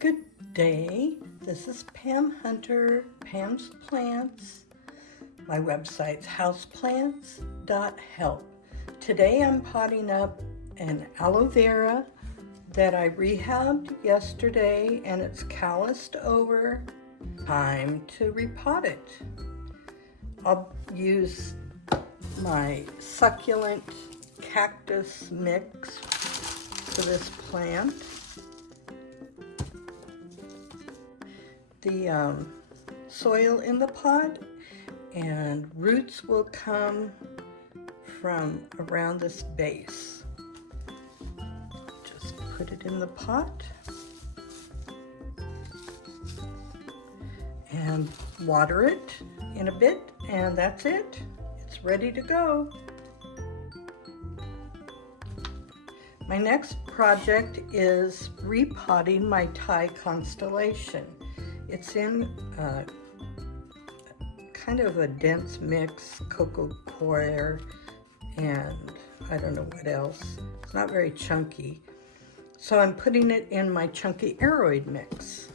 Good day. This is Pam Hunter, Pam's Plants. My website's houseplants.help. Today I'm potting up an aloe vera that I rehabbed yesterday, and it's calloused over. Time to repot it. I'll use my succulent cactus mix for this plant. The soil in the pot and roots will come from around this base. Just put it in the pot and water it in a bit, and that's it. It's ready to go. My next project is repotting my Thai Constellation. It's in kind of a dense mix, cocoa coir, and I don't know what else. It's not very chunky. So I'm putting it in my chunky Aroid mix.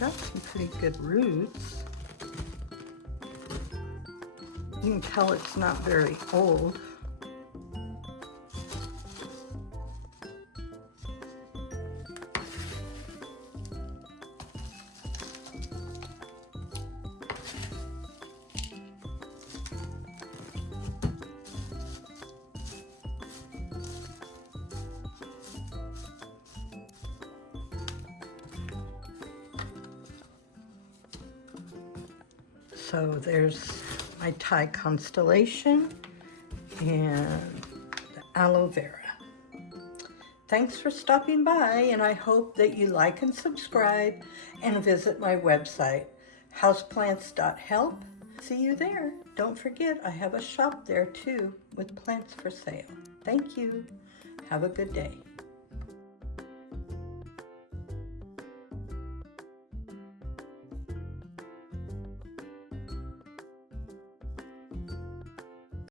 Got some pretty good roots. You can tell it's not very old. So there's my Thai Constellation and the aloe vera. Thanks for stopping by, and I hope that you like and subscribe and visit my website, houseplants.help. See you there. Don't forget, I have a shop there too with plants for sale. Thank you. Have a good day.